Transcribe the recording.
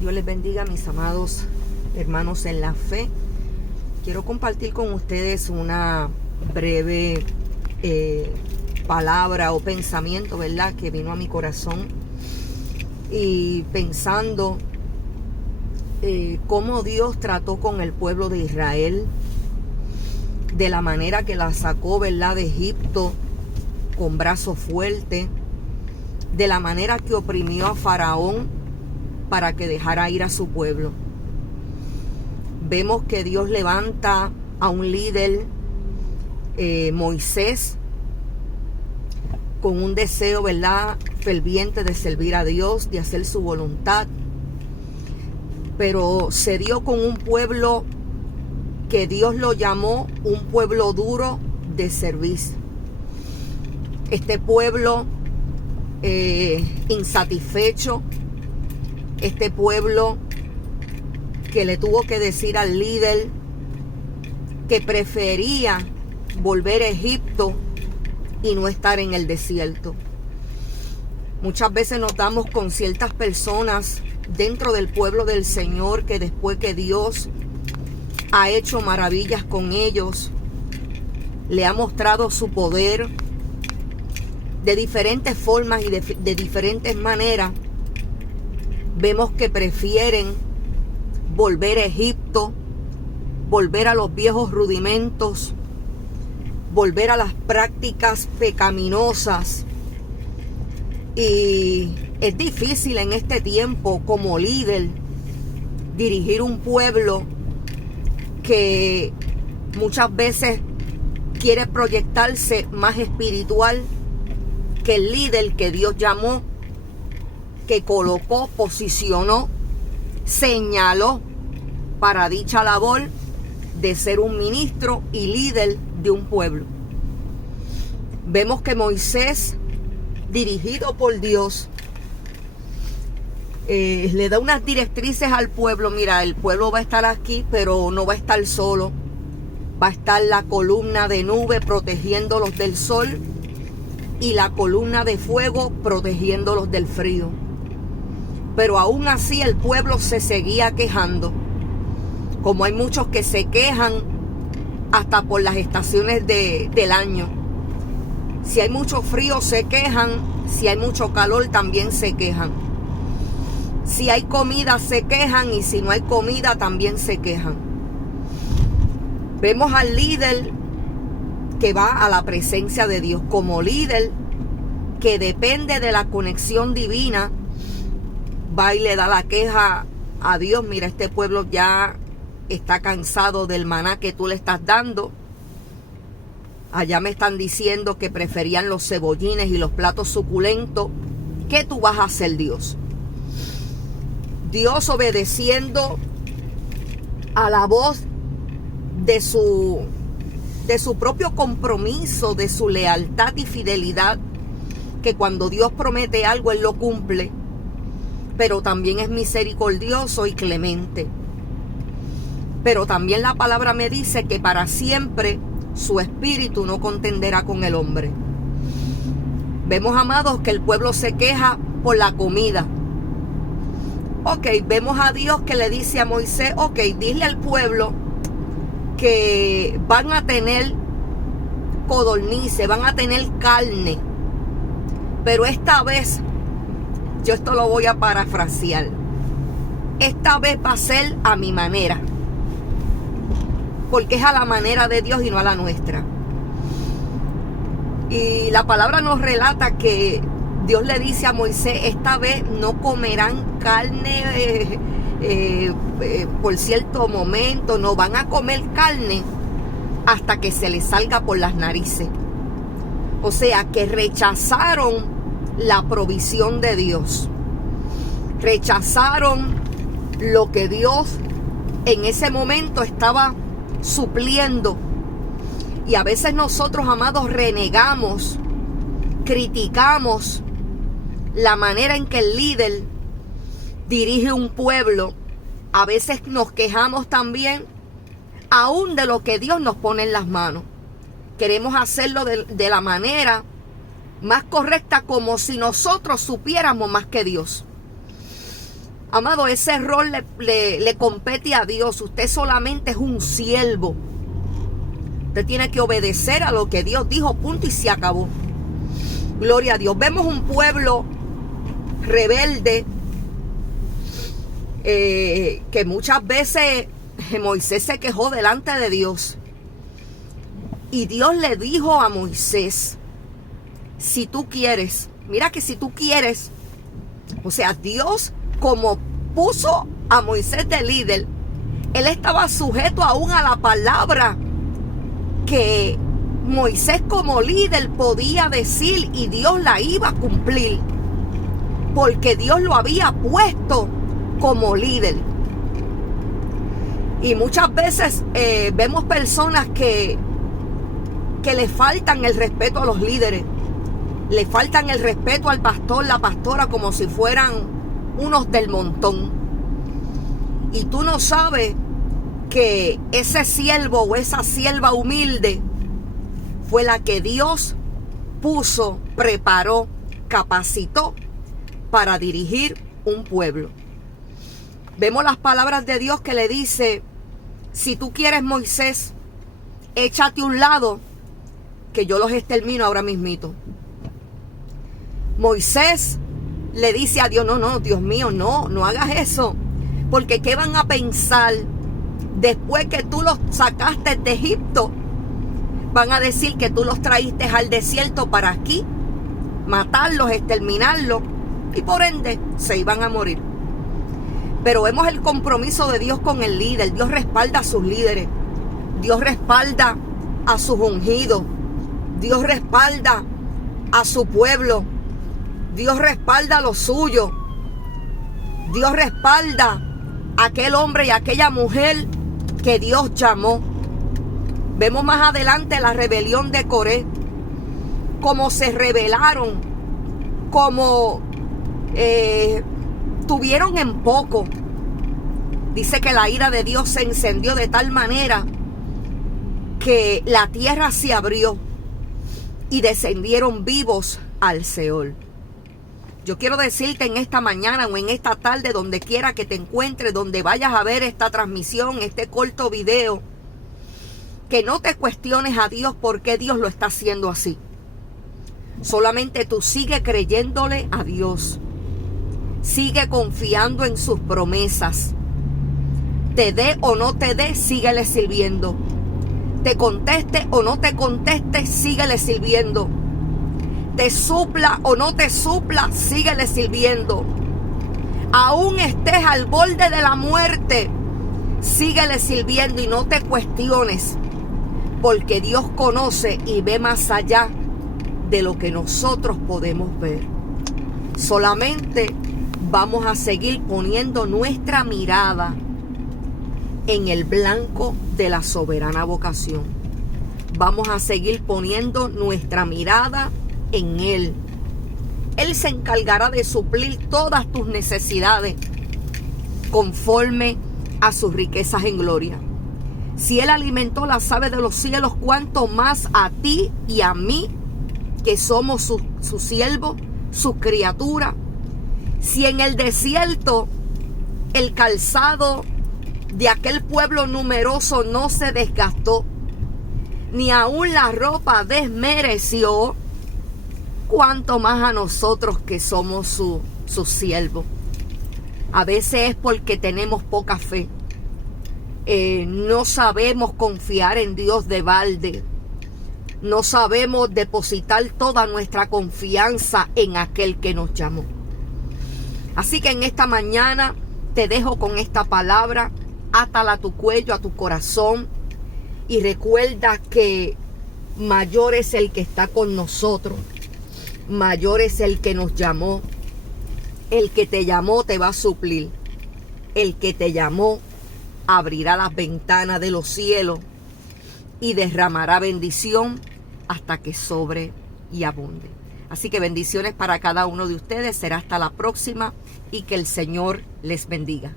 Dios les bendiga, mis amados hermanos en la fe. Quiero compartir con ustedes una breve palabra o pensamiento, ¿verdad?, que vino a mi corazón. Y pensando cómo Dios trató con el pueblo de Israel, de la manera que la sacó, ¿verdad?, de Egipto con brazo fuerte, de la manera que oprimió a Faraón para que dejara ir a su pueblo. Vemos que Dios levanta a un líder, Moisés, con un deseo, ¿verdad?, ferviente de servir a Dios, de hacer su voluntad. Pero se dio con un pueblo que Dios lo llamó un pueblo duro de servicio. Este pueblo insatisfecho, este pueblo que le tuvo que decir al líder que prefería volver a Egipto y no estar en el desierto. Muchas veces nos damos con ciertas personas dentro del pueblo del Señor que después que Dios ha hecho maravillas con ellos, le ha mostrado su poder de diferentes formas y de diferentes maneras, vemos que prefieren volver a Egipto, volver a los viejos rudimentos, volver a las prácticas pecaminosas. Y es difícil en este tiempo como líder dirigir un pueblo que muchas veces quiere proyectarse más espiritual que el líder que Dios llamó, que colocó, posicionó, señaló para dicha labor de ser un ministro y líder de un pueblo. Vemos que Moisés, dirigido por Dios, le da unas directrices al pueblo. Mira, el pueblo va a estar aquí, pero no va a estar solo. Va a estar la columna de nube protegiéndolos del sol y la columna de fuego protegiéndolos del frío. Pero aún así el pueblo se seguía quejando. Como hay muchos que se quejan hasta por las estaciones del año. Si hay mucho frío se quejan, si hay mucho calor también se quejan. Si hay comida se quejan y si no hay comida también se quejan. Vemos al líder que va a la presencia de Dios como líder, que depende de la conexión divina, va y le da la queja a Dios. Mira, este pueblo ya está cansado del maná que tú le estás dando. Allá me están diciendo que preferían los cebollines y los platos suculentos. ¿Qué tú vas a hacer, Dios? Dios, obedeciendo a la voz de su propio compromiso, de su lealtad y fidelidad, que cuando Dios promete algo, Él lo cumple, pero también es misericordioso y clemente. Pero también la palabra me dice que para siempre su espíritu no contenderá con el hombre. Vemos, amados, que el pueblo se queja por la comida. Ok, vemos a Dios que le dice a Moisés, ok, dile al pueblo que van a tener codornices, van a tener carne. Pero esta vez, yo esto lo voy a parafrasear, esta vez va a ser a mi manera. Porque es a la manera de Dios y no a la nuestra. Y la palabra nos relata que Dios le dice a Moisés, esta vez no comerán carne por cierto momento, no van a comer carne hasta que se les salga por las narices. O sea, que rechazaron la provisión de Dios. Rechazaron lo que Dios en ese momento estaba supliendo. Y a veces nosotros, amados, renegamos, criticamos la manera en que el líder dirige un pueblo. A veces nos quejamos también aún de lo que Dios nos pone en las manos. Queremos hacerlo de la manera más correcta, como si nosotros supiéramos más que Dios. Amado, ese rol le compete a Dios. Usted solamente es un siervo. Usted tiene que obedecer a lo que Dios dijo, punto, y se acabó. Gloria a Dios. Vemos un pueblo rebelde, que muchas veces Moisés se quejó delante de Dios. Y Dios le dijo a Moisés, si tú quieres, mira que si tú quieres, o sea, Dios como puso a Moisés de líder, él estaba sujeto aún a la palabra que Moisés como líder podía decir, y Dios la iba a cumplir, porque Dios lo había puesto como líder. Y muchas veces vemos personas que le faltan el respeto a los líderes, le faltan el respeto al pastor, la pastora, como si fueran unos del montón. Y tú no sabes que ese siervo o esa sierva humilde fue la que Dios puso, preparó, capacitó para dirigir un pueblo. Vemos las palabras de Dios que le dice, si tú quieres, Moisés, échate a un lado, que yo los extermino ahora mismito. Moisés le dice a Dios, no, Dios mío, no hagas eso, porque ¿qué van a pensar después que tú los sacaste de Egipto? Van a decir que tú los traíste al desierto para aquí, matarlos, exterminarlos, y por ende se iban a morir. Pero vemos el compromiso de Dios con el líder. Dios respalda a sus líderes, Dios respalda a sus ungidos, Dios respalda a su pueblo, Dios respalda a lo suyo, Dios respalda a aquel hombre y a aquella mujer que Dios llamó. Vemos más adelante la rebelión de Coré, cómo se rebelaron, cómo tuvieron en poco. Dice que la ira de Dios se encendió de tal manera que la tierra se abrió y descendieron vivos al Seol. Yo quiero decirte en esta mañana o en esta tarde, donde quiera que te encuentres, donde vayas a ver esta transmisión, este corto video, que no te cuestiones a Dios por qué Dios lo está haciendo así. Solamente tú sigue creyéndole a Dios. Sigue confiando en sus promesas. Te dé o no te dé, síguele sirviendo. Te conteste o no te conteste, síguele sirviendo. Te supla o no te supla, síguele sirviendo. Aún estés al borde de la muerte, síguele sirviendo y no te cuestiones, porque Dios conoce y ve más allá de lo que nosotros podemos ver. Solamente vamos a seguir poniendo nuestra mirada en el blanco de la soberana vocación. Vamos a seguir poniendo nuestra mirada en Él. Él se encargará de suplir todas tus necesidades conforme a sus riquezas en gloria. Si Él alimentó las aves de los cielos, ¿cuánto más a ti y a mí, que somos su siervo, su criatura? Si en el desierto el calzado de aquel pueblo numeroso no se desgastó, ni aún la ropa desmereció, cuánto más a nosotros que somos su siervo. A veces es porque tenemos poca fe. No sabemos confiar en Dios de balde. No sabemos depositar toda nuestra confianza en aquel que nos llamó. Así que en esta mañana te dejo con esta palabra. Átala a tu cuello, a tu corazón. Y recuerda que mayor es el que está con nosotros. Mayor es el que nos llamó. El que te llamó te va a suplir. El que te llamó abrirá las ventanas de los cielos y derramará bendición hasta que sobre y abunde. Así que bendiciones para cada uno de ustedes. Será hasta la próxima y que el Señor les bendiga.